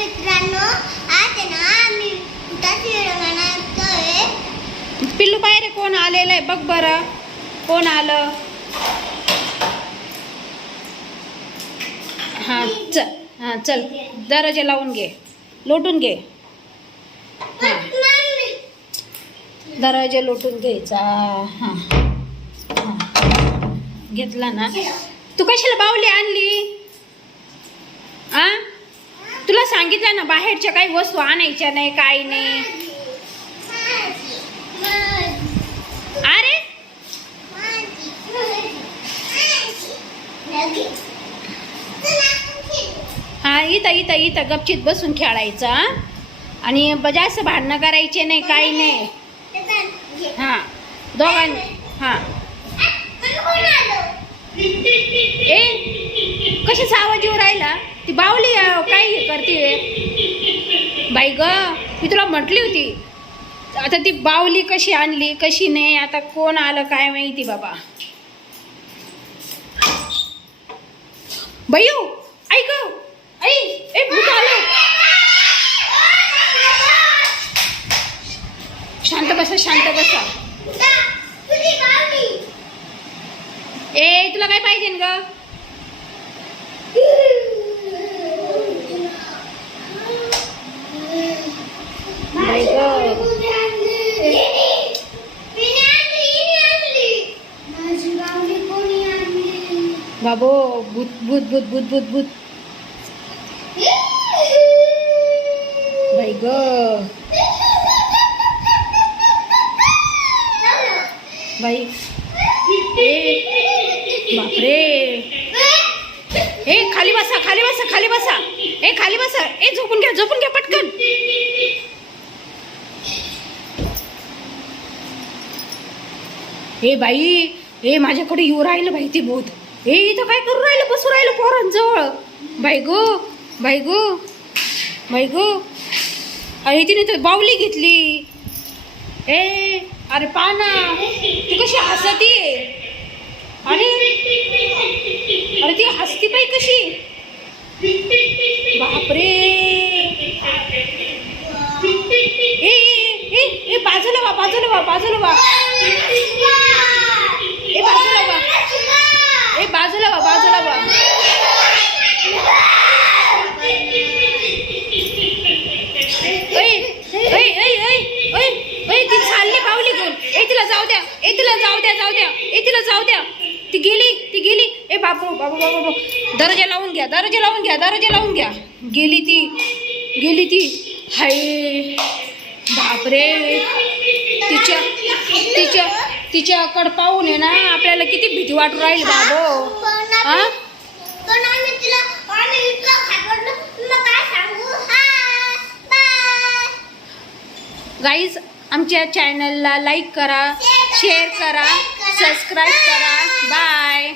मित्रांनो आज ना आम्ही कुठंच व्हिडिओ बनवतोय पिल्लू बाहेर कोण आलेलं आहे? बघ बरं. कोण आलं? हां चल. हां चल. दरवाजे लावून घे. लोटून घे. हां. दरवाजे लोटून घ्यायचा. हां. हां. घेतला ना. तू कशाला बावली आणली? आ? तुला सांगितलं ना बाहेरच्या काही वस्तू आणायच्या नाही काही नाही. अरे? हा इथं इथं इथं गपचित बसून खेळायचं आणि जास्त भांडणं करायचे नाही काही नाही. हां दोघां हां. आवाज येऊ राहिला. ती बावली अं, काय हे करते? बाई ग मी तुला म्हटली होती. आता ती बावली कशी आणली कशी नाही आता कोण आलं काय माहिती बाबा. बायू ऐक ऐ ए भूत आलं. शांत बसा शांत बसा. ए तुला काय पाहिजे ग? बाबो भूत भूत भूत भूत भूत भूत. बाई ग. बाई. ए बापरे. ए खाली बसा खाली बसा खाली बसा. ए खाली बसा. ए झोपून घ्या झोपून घ्या पटकन. ए बाई. ए माझ्याकडे येऊ राहिलं बाई ते भूत. हे इथं काय करू राहिलं? बसू राहिलं पोरांजवळ. बाई गो बाई गो बाई गो अरे तिने तर बावली घेतली. ए अरे पाना ती कशी हसती? अरे अरे ती हसती बाई कशी? बापरे. ए ए ए बाजूला वा बाजूला वा बाजूला वा ए बाजूला वा ए बाजूला वा बाजूला वा ए ए ए ए ए ए ती चालली पावली घेऊन ए तिला जाऊ द्या ए तिला जाऊ द्या जाऊ द्या. ए तिला जाऊ द्या. ती गेली ती गेली. ए बाबू बाबू बाबू बाबू. दरवाजा लावून घ्या दरवाजा लावून घ्या दरवाजा लावून घ्या. गेली ती गेली ती. हाय. बापरे. तिच्या तिच्या तिच्याकडं पाहून आहे ना आपल्याला किती भीती वाटू राहील बाबो. हा? गाईज आमच्या चॅनलला लाईक करा शेअर करा सबस्क्राईब करा. बाय